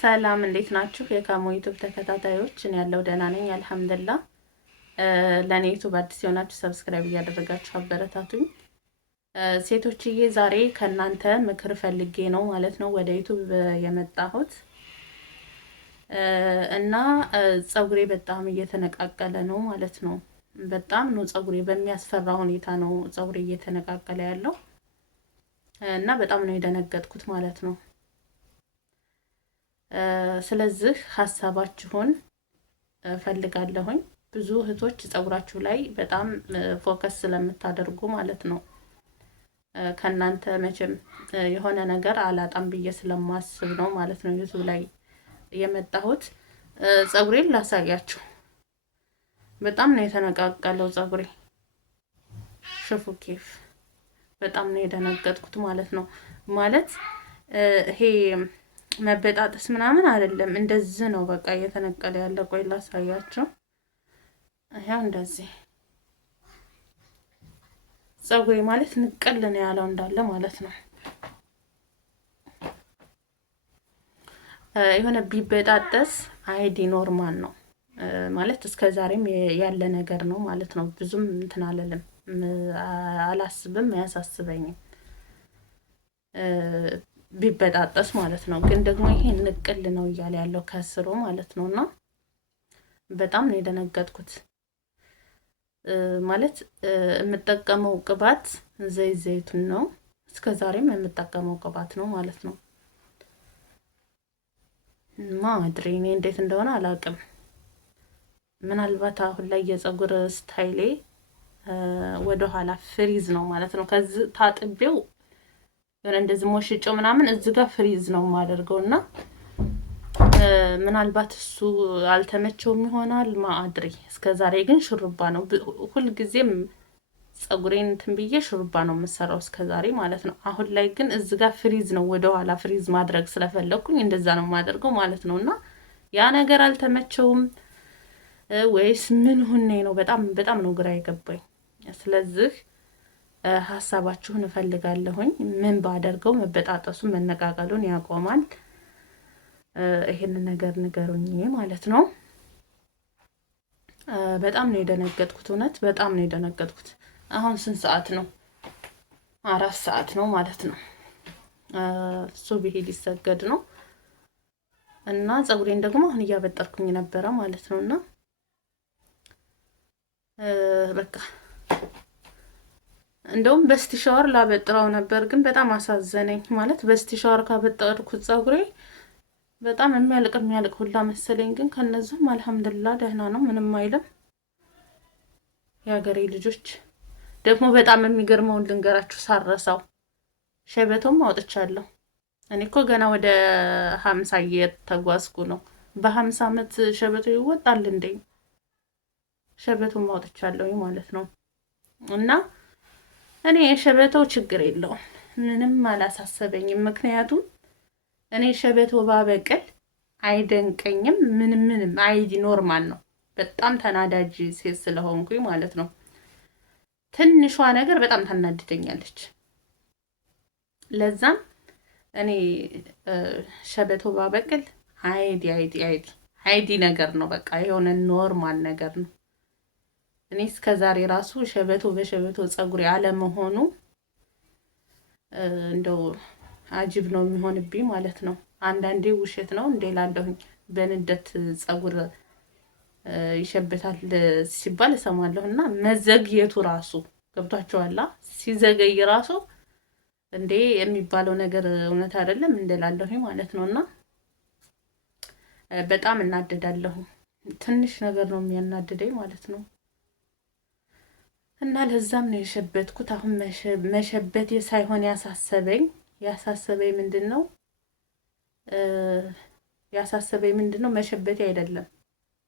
ሰላም እንዴት ናችሁ? የካሞ ዩቲዩብ ተከታታዮች፣ እኔ ያለው ደህና ነኝ አልሐምዱሊላህ። ለኔ ዩቲዩብ አዲስ የሆናችሁ ሰብስክራይብ እያደረጋችሁ አበረታቱኝ። ሴቶችዬ ዛሬ ከእናንተ ምክር ፈልጌ ነው ማለት ነው ወደ ዩቲዩብ የመጣሁት እና ፀጉሬ በጣም እየተነቃቀለ ነው ማለት ነው። በጣም ነው ፀጉሬ በሚያስፈራ ሁኔታ ነው ፀጉሬ እየተነቃቀለ ያለው እና በጣም ነው የደነገጥኩት ማለት ነው። ስለዚህ ሀሳባችሁን ፈልጋለሁኝ። ብዙ እህቶች ፀጉራችሁ ላይ በጣም ፎከስ ስለምታደርጉ ማለት ነው ከናንተ መቼም የሆነ ነገር አላጣም ብዬ ስለማስብ ነው ማለት ነው ዩቲዩብ ላይ የመጣሁት። ፀጉሬን ላሳያችሁ። በጣም ነው የተነቃቀለው ፀጉሬ። ሽፉ ኬፍ በጣም ነው የደነገጥኩት ማለት ነው። ማለት ይሄ መበጣጠስ ምናምን አይደለም፣ እንደዚህ ነው በቃ እየተነቀለ ያለ። ቆይ ላሳያችሁ። ይሄው እንደዚህ ፀጉሬ ማለት ንቀል ነው ያለው እንዳለ ማለት ነው። የሆነ ቢበጣጠስ አይዲ ኖርማል ነው ማለት እስከዛሬም ያለ ነገር ነው ማለት ነው። ብዙም እንትን አለልም፣ አላስብም፣ አያሳስበኝም ቢበጣጠስ ማለት ነው። ግን ደግሞ ይሄ ንቅል ነው እያለ ያለው ከስሩ ማለት ነውና በጣም ነው የደነገጥኩት። ማለት የምጠቀመው ቅባት ዘይቱን ነው፣ እስከዛሬም የምጠቀመው ቅባት ነው ማለት ነው። ማድሪ እኔ እንዴት እንደሆነ አላውቅም። ምናልባት አሁን ላይ የፀጉር ስታይሌ ወደ ኋላ ፍሪዝ ነው ማለት ነው። ከዚህ ታጥቤው የሆነ እንደዚህ ሞሽጮ ምናምን እዚህ ጋር ፍሪዝ ነው የማደርገውና ምናልባት እሱ አልተመቸውም ይሆናል ማድሪ። እስከዛሬ ግን ሹሩባ ነው ሁልጊዜም ፀጉሬን እንትን ብዬ ሹሩባ ነው የምሰራው እስከዛሬ ማለት ነው። አሁን ላይ ግን እዚህ ጋር ፍሪዝ ነው፣ ወደ ኋላ ፍሪዝ ማድረግ ስለፈለኩኝ እንደዛ ነው የማደርገው ማለት ነውና ያ ነገር አልተመቸውም ወይስ ምን ሆነ ነው? በጣም ነው ግራ የገባኝ። ስለዚህ ሀሳባችሁን እፈልጋለሁኝ። ምን ባደርገው መበጣጠሱን መነቃቀሉን ያቆማል? ይሄንን ነገር ንገሩኝ ማለት ነው። በጣም ነው የደነገጥኩት፣ እውነት በጣም ነው የደነገጥኩት። አሁን ስንት ሰዓት ነው? 4 ሰዓት ነው ማለት ነው። ሱብሂ ሊሰገድ ነው እና ፀጉሬን ደግሞ አሁን እያበጠርኩኝ ነበረ ማለት ነውና በቃ እንደውም በስቲ ሻወር ላበጥራው ነበር፣ ግን በጣም አሳዘነኝ። ማለት በስቲ ሻወር ካበጠርኩት ፀጉሬ በጣም የሚያልቅ ሁላ መሰለኝ። ግን ከነዚህም አልሐምዱሊላህ ደህና ነው፣ ምንም አይልም። የሀገሬ ልጆች ደግሞ በጣም የሚገርመውን ልንገራችሁ ሳረሳው፣ ሸበቶም አውጥቻለሁ። እኔ እኮ ገና ወደ 50 እየተጓዝኩ ነው። በ50 ዓመት ሸበቶ ይወጣል እንዴ? ሸበቶም አውጥቻለሁ ማለት ነው። እና እኔ የሸበተው ችግር የለውም፣ ምንም አላሳሰበኝም። ምክንያቱም እኔ ሸበቶ ባበቅል አይደንቀኝም፣ ምንም አይዲ ኖርማል ነው። በጣም ተናዳጅ ሴት ስለሆንኩኝ ማለት ነው። ትንሿ ነገር በጣም ታናድደኛለች። ለዛም እኔ ሸበቶ ባበቅል አይዲ ነገር ነው፣ በቃ የሆነ ኖርማል ነገር ነው። እኔ እስከዛሬ ራሱ ሸበቶ በሸበቶ ፀጉሬ አለመሆኑ እንደው አጅብ ነው የሚሆንብኝ ማለት ነው። አንዳንዴ ውሸት ነው እንዴ ላለሁኝ በንደት ፀጉር ይሸበታል ሲባል እሰማለሁና መዘግየቱ ራሱ ገብቷቸዋል። ሲዘገይ ራሱ እንዴ የሚባለው ነገር እውነት አይደለም እንደላለሁኝ ማለት ነውና በጣም እናደዳለሁ። ትንሽ ነገር ነው የሚያናድደኝ ማለት ነው። እና ለዛም ነው የሸበትኩት። አሁን መሸበቴ ሳይሆን ያሳሰበኝ ምንድነው? መሸበቴ አይደለም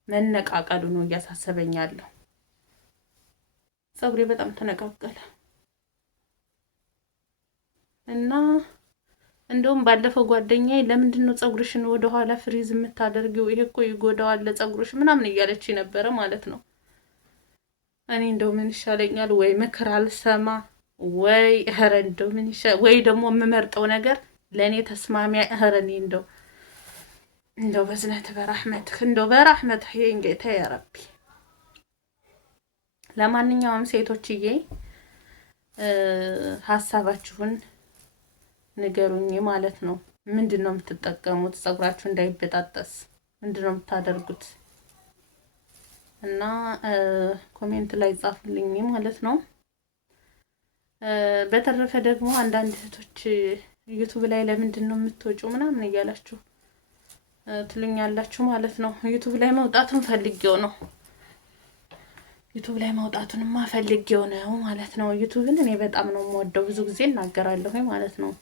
መነቃቀሉ ነው እያሳሰበኝ ያለው። ፀጉሬ በጣም ተነቃቀለ እና እንደውም ባለፈው ጓደኛዬ ለምንድነው ፀጉርሽን ወደ ኋላ ፍሪዝ የምታደርጊው? ይሄ እኮ ይጎዳዋል ለፀጉርሽ ምናምን እያለች ነበረ ማለት ነው። እኔ እንደው ምን ይሻለኛል? ወይ ምክር አልሰማ ወይ እንደው ምን ይሻል? ወይ ደግሞ የምመርጠው ነገር ለኔ ተስማሚ እኔ እንደው እንደው በዝነት በራህመትህ እንደው በራህመትህ ጌታ ያ ረቢ። ለማንኛውም ሴቶችዬ ሀሳባችሁን ንገሩኝ ማለት ነው። ምንድን ነው የምትጠቀሙት? ፀጉራችሁ እንዳይበጣጠስ ምንድን ነው የምታደርጉት? እና ኮሜንት ላይ ጻፉልኝ ማለት ነው። በተረፈ ደግሞ አንዳንድ እህቶች ዩቱብ ላይ ለምንድን ነው የምትወጪው ምናምን እያላችሁ ትሉኛላችሁ ማለት ነው። ዩቱብ ላይ መውጣቱን ፈልጌው ነው። ዩቱብ ላይ መውጣቱንማ ፈልጌው ነው ማለት ነው። ዩቱብን እኔ በጣም ነው የምወደው፣ ብዙ ጊዜ እናገራለሁ ማለት ነው።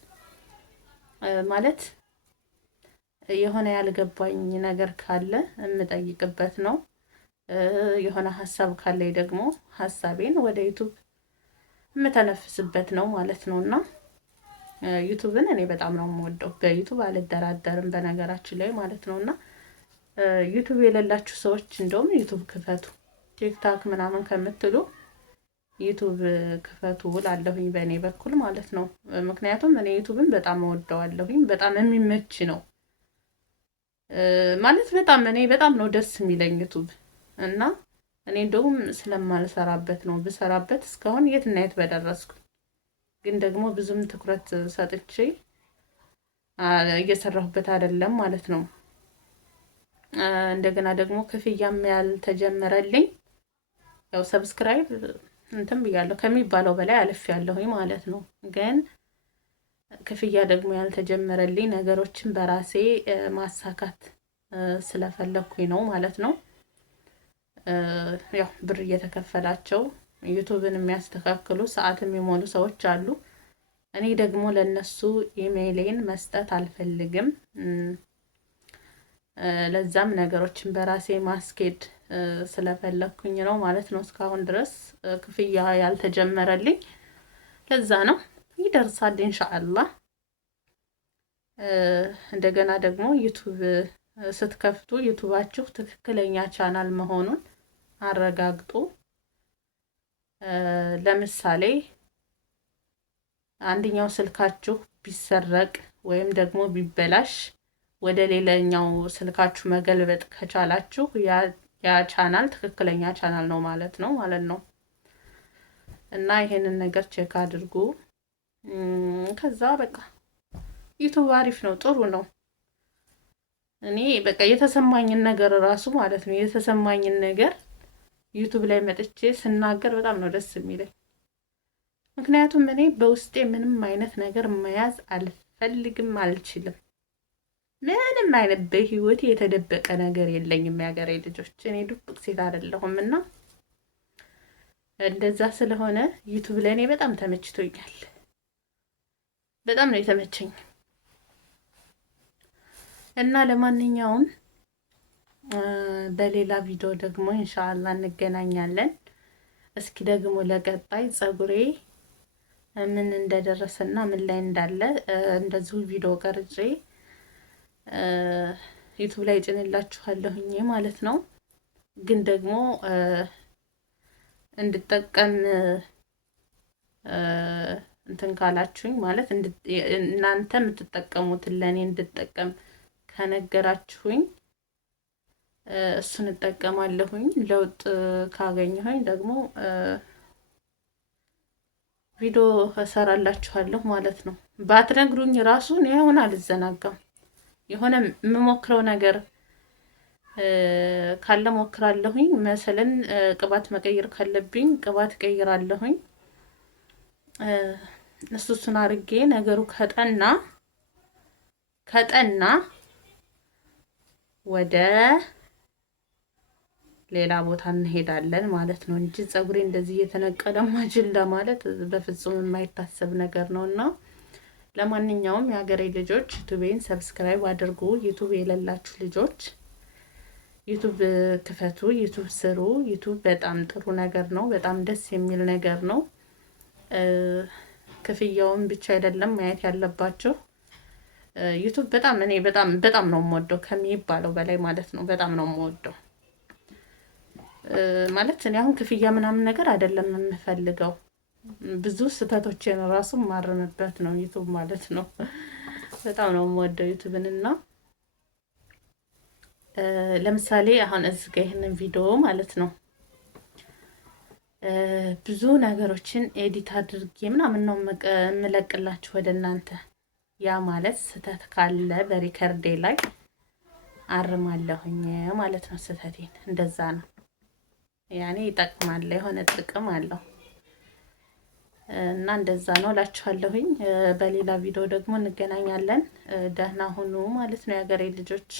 ማለት የሆነ ያልገባኝ ነገር ካለ የምጠይቅበት ነው። የሆነ ሀሳብ ካለኝ ደግሞ ሀሳቤን ወደ ዩቱብ የምተነፍስበት ነው ማለት ነው። እና ዩቱብን እኔ በጣም ነው የምወደው። በዩቱብ አልደራደርም በነገራችን ላይ ማለት ነው። እና ዩቱብ የሌላችሁ ሰዎች እንደውም ዩቱብ ክፈቱ፣ ቲክታክ ምናምን ከምትሉ ዩቱብ ክፈቱ እላለሁኝ በእኔ በኩል ማለት ነው። ምክንያቱም እኔ ዩቱብን በጣም እወደዋለሁኝ። በጣም የሚመች ነው ማለት በጣም ነው ደስ የሚለኝ ዩቱብ። እና እኔ እንደውም ስለማልሰራበት ነው፣ ብሰራበት እስካሁን የት እና የት በደረስኩ። ግን ደግሞ ብዙም ትኩረት ሰጥቼ እየሰራሁበት አይደለም ማለት ነው። እንደገና ደግሞ ክፍያም ያልተጀመረልኝ ያው ሰብስክራይብ እንትን ብያለሁ ከሚባለው በላይ አልፍ ያለሁኝ ማለት ነው። ግን ክፍያ ደግሞ ያልተጀመረልኝ ነገሮችን በራሴ ማሳካት ስለፈለኩኝ ነው ማለት ነው። ያው ብር እየተከፈላቸው ዩቱብን የሚያስተካክሉ ሰዓት የሚሞሉ ሰዎች አሉ። እኔ ደግሞ ለነሱ ኢሜይሌን መስጠት አልፈልግም። ለዛም ነገሮችን በራሴ ማስኬድ ስለፈለኩኝ ነው ማለት ነው። እስካሁን ድረስ ክፍያ ያልተጀመረልኝ ለዛ ነው። ይደርሳል ኢንሻአላህ። እንደገና ደግሞ ዩቱብ ስትከፍቱ ዩቱባችሁ ትክክለኛ ቻናል መሆኑን አረጋግጡ። ለምሳሌ አንደኛው ስልካችሁ ቢሰረቅ ወይም ደግሞ ቢበላሽ ወደ ሌላኛው ስልካችሁ መገልበጥ ከቻላችሁ ያ ቻናል ትክክለኛ ቻናል ነው ማለት ነው። እና ይሄንን ነገር ቼክ አድርጉ። ከዛ በቃ ዩቱብ አሪፍ ነው፣ ጥሩ ነው። እኔ በቃ የተሰማኝን ነገር ራሱ ማለት ነው የተሰማኝን ነገር ዩቱብ ላይ መጥቼ ስናገር በጣም ነው ደስ የሚለኝ። ምክንያቱም እኔ በውስጤ ምንም አይነት ነገር መያዝ አልፈልግም፣ አልችልም። ምንም አይነት በህይወቴ የተደበቀ ነገር የለኝም። ያገሬ ልጆች፣ እኔ ድብቅ ሴት አይደለሁም። እና እንደዛ ስለሆነ ዩቱብ ለእኔ በጣም ተመችቶኛል። በጣም ነው የተመቸኝ። እና ለማንኛውም በሌላ ቪዲዮ ደግሞ ኢንሻአላህ እንገናኛለን። እስኪ ደግሞ ለቀጣይ ፀጉሬ ምን እንደደረሰና ምን ላይ እንዳለ እንደዚሁ ቪዲዮ ቀርጬ ዩቱብ ላይ ጭንላችኋለሁኝ ማለት ነው። ግን ደግሞ እንድጠቀም እንትን ካላችሁኝ ማለት እናንተ የምትጠቀሙትን ለኔ እንድጠቀም ከነገራችሁኝ እሱን እጠቀማለሁኝ። ለውጥ ካገኘሁኝ ደግሞ ቪዲዮ እሰራላችኋለሁ ማለት ነው። ባትነግሩኝ ራሱ ነው አሁን አልዘናጋም። የሆነ የምሞክረው ነገር ካለ ሞክራለሁኝ። መሰለን ቅባት መቀየር ካለብኝ ቅባት ቀይራለሁኝ። እሱን አድርጌ ነገሩ ከጠና ወደ ሌላ ቦታ እንሄዳለን ማለት ነው እንጂ ፀጉሬ እንደዚህ እየተነቀለ ማጅል ለማለት በፍጹም የማይታሰብ ነገር ነውና፣ ለማንኛውም የሀገሬ ልጆች ዩቱቤን ሰብስክራይብ አድርጉ። ዩቱብ የሌላችሁ ልጆች ዩቱብ ክፈቱ፣ ዩቱብ ስሩ። ዩቱብ በጣም ጥሩ ነገር ነው፣ በጣም ደስ የሚል ነገር ነው። ክፍያውን ብቻ አይደለም ማየት ያለባችሁ። ዩቱብ እኔ በጣም ነው የምወደው ከሚባለው በላይ ማለት ነው። በጣም ነው የምወደው ማለት እኔ አሁን ክፍያ ምናምን ነገር አይደለም የምፈልገው። ብዙ ስህተቶችን ራሱ ማረምበት ነው ዩቱብ ማለት ነው። በጣም ነው የምወደው ዩቱብንና ለምሳሌ አሁን እዚህ ጋር ይህንን ቪዲዮ ማለት ነው ብዙ ነገሮችን ኤዲት አድርጌ ምናምን ነው የምለቅላችሁ ወደ እናንተ። ያ ማለት ስህተት ካለ በሪከርዴ ላይ አርማለሁኝ ማለት ነው። ስህተቴን እንደዛ ነው። ያኔ ይጠቅማል፣ የሆነ ጥቅም አለው እና እንደዛ ነው እላችኋለሁኝ። በሌላ ቪዲዮ ደግሞ እንገናኛለን። ደህና ሁኑ ማለት ነው የሀገሬ ልጆች።